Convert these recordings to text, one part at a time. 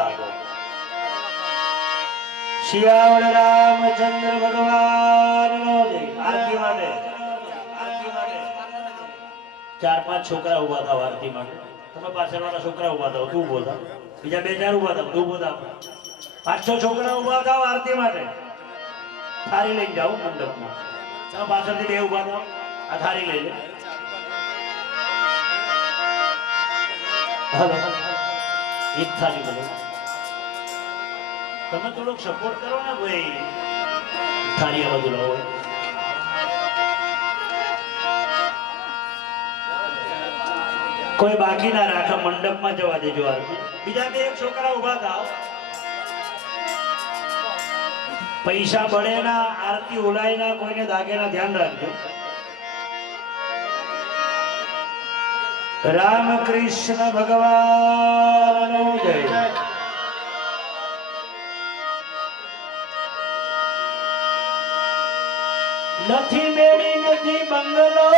લાગો. શિયાળ રામચંદ્ર ભગવાનનો જય. આરતી માટે ચાર પાંચ છોકરા ઉભા થાવ આરતી માટે. તમે પાછળ વાળા છોકરા ઉભા થાવ, તું ઉભો થાવ. બીજા બે ચાર ઉભા થાવ, તું ઉભો થાવ. પાંચ છ છોકરા ઉભા થાવ આરતી માટે. થાળી લઈને જાઓ મંડપમાં. તમે પાછળથી બે ઉભા થાવ, આ થાળી લઈ લે. હાલો એક થાળી બોલો. તમે થોડોક સપોર્ટ કરો ને ભાઈ. થાળી આ બધું લાવો. કોઈ બાકી ના રાખે, મંડપમાં જવા દેજો. બીજા બે છોકરા ઉભા થાવ. પૈસા બળે ના, આરતી ઉલાય ના, કોઈને દાગે ના, ધ્યાન રાખજો. રામકૃષ્ણ ભગવાનનો જય. નથી મેળી નથી બંગલો,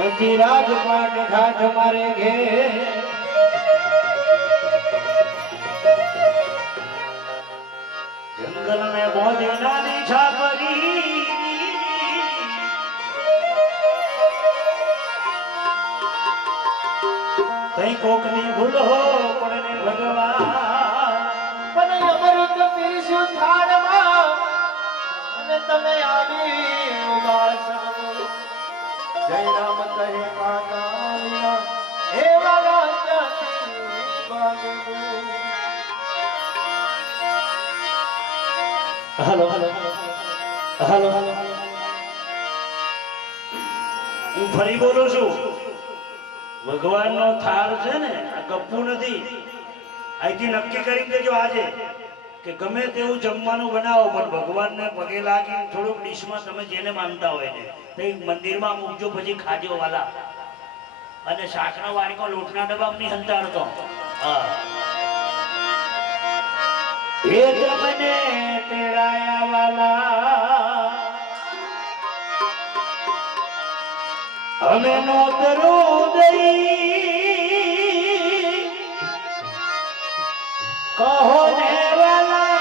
નથી રાજપાટ ઠાઠ મારે ઘેર. જંગલ में बोधे नानी छापरी, कहीं कोकनी भूल हो पड़ने भगवान. પણ અમૃત પીશું થાળમાં અને તમે આવી ઉદાસન. જય રામ કહે માતા હે વાલા હલો હલો હલો હલો. હું ફરી બોલું છું. ભગવાનનો થાળ છે ને, આ ગપ્પુ નથી. અહીંથી નક્કી કરી દેજો આજે કે ગમે તેવું જમવાનું બનાવો, પણ ભગવાનને પગે લાગી થોડુંક ડીશમાં તમે જેને માનતા હોય ને તે મંદિરમાં મૂકજો, પછી ખાજો વાલા. અને શાકનો વાડકો લોટના ડબ્બા ની હંતાડતો. હા એ તમને તેરાયા વાલા અમે નોતરું દઈ કહો ને વાલા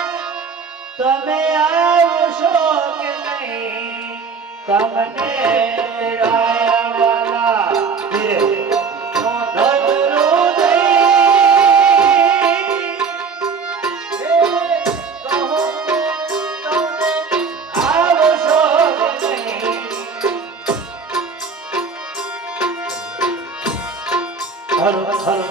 તમે આવશો કે નહીં. તમને તેરાયા વાલા hello hello.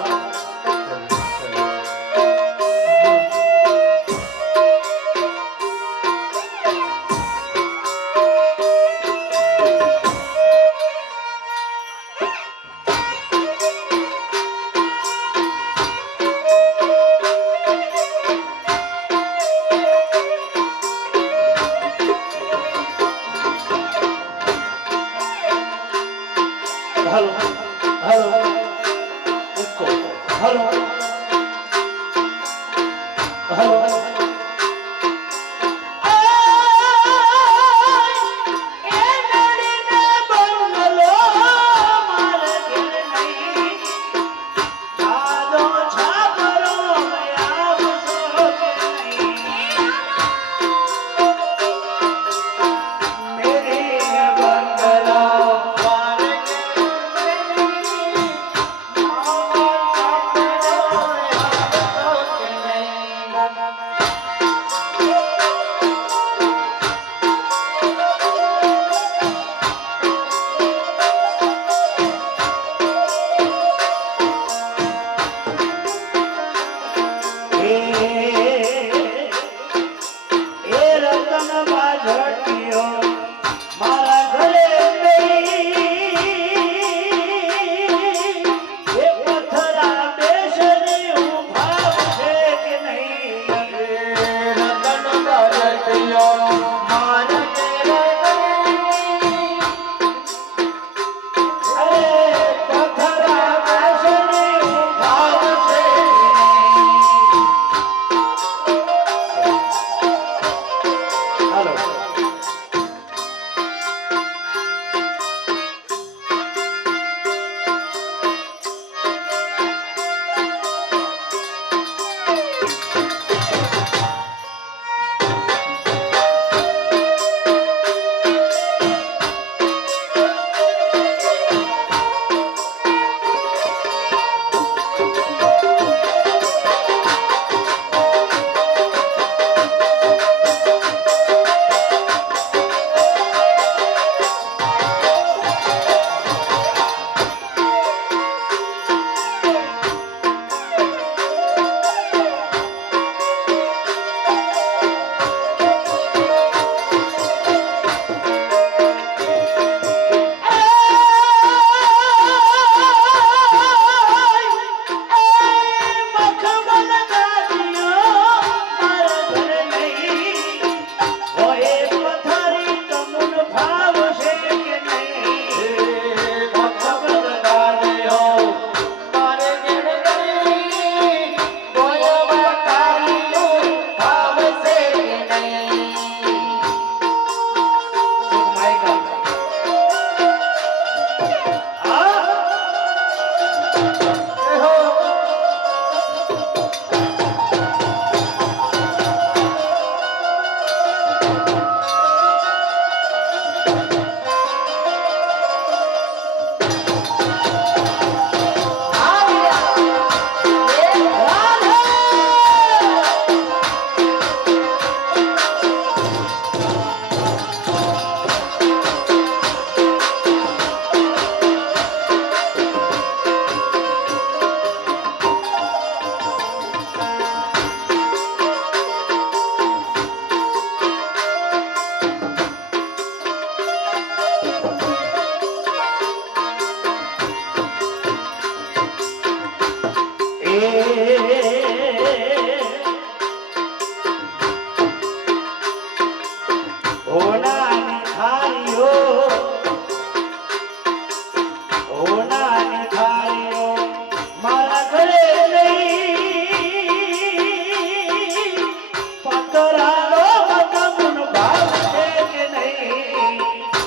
Hello hello hello hello. હોનાની થાળીઓ હોનાની થાળીઓ મારા ઘરે નહીં પતરાનો મતમન ભાવ છે કે નહીં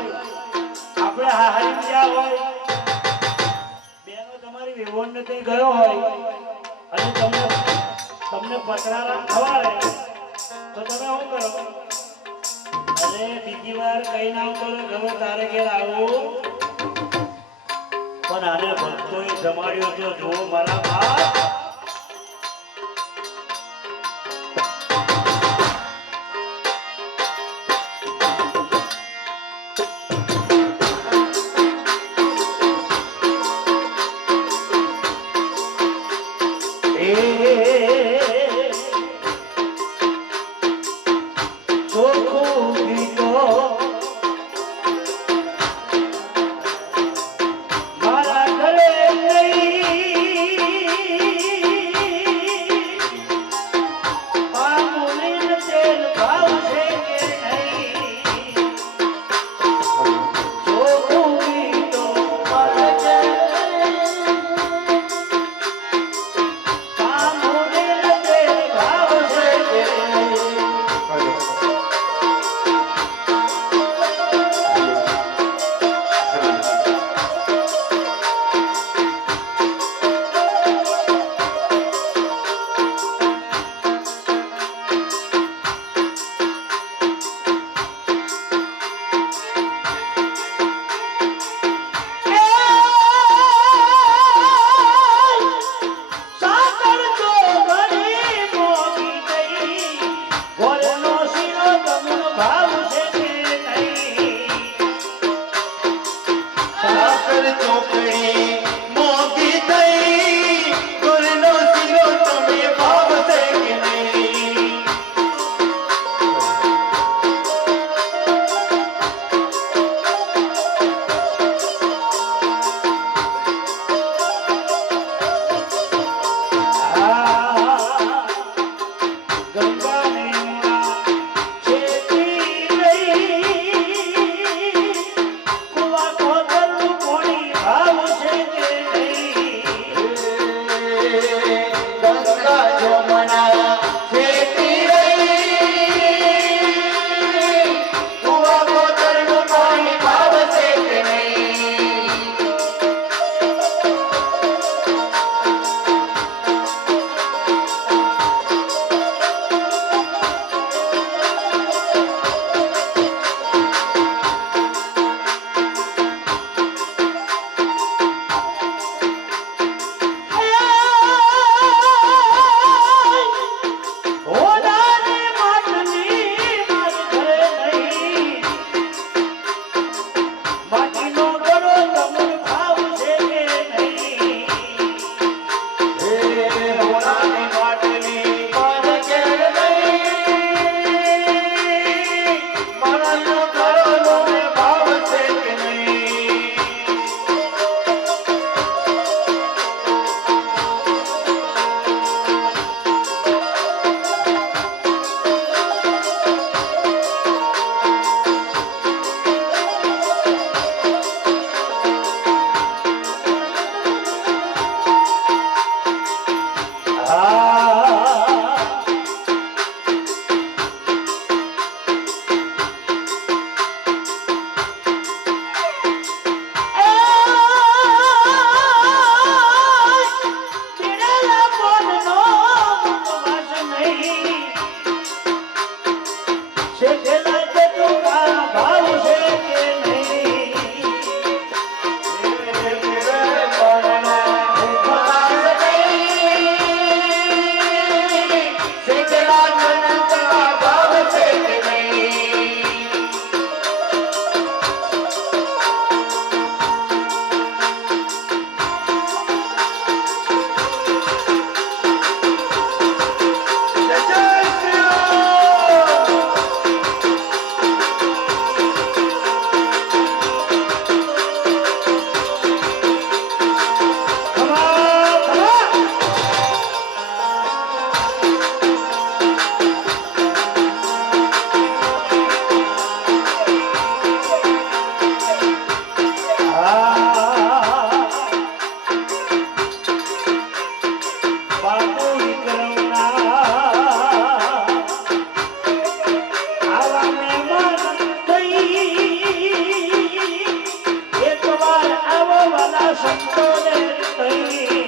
આપણે હારી ગયા હોય બેનો તમારી વેવણને કઈ ગયો હોય અને તમને પતરારા ખવાડે તો તમે શું કરો? અરે બીજી વાર કઈ ના કરો હવે તારે ઘેર આવું પણ આને ભક્તોએ જમાડ્યો તો જુઓ મારા બાપ ચોકડી મોગી થઈ ગુરનો શીરો તમે ભાવ છે વાલા સંતોને કહી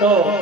તો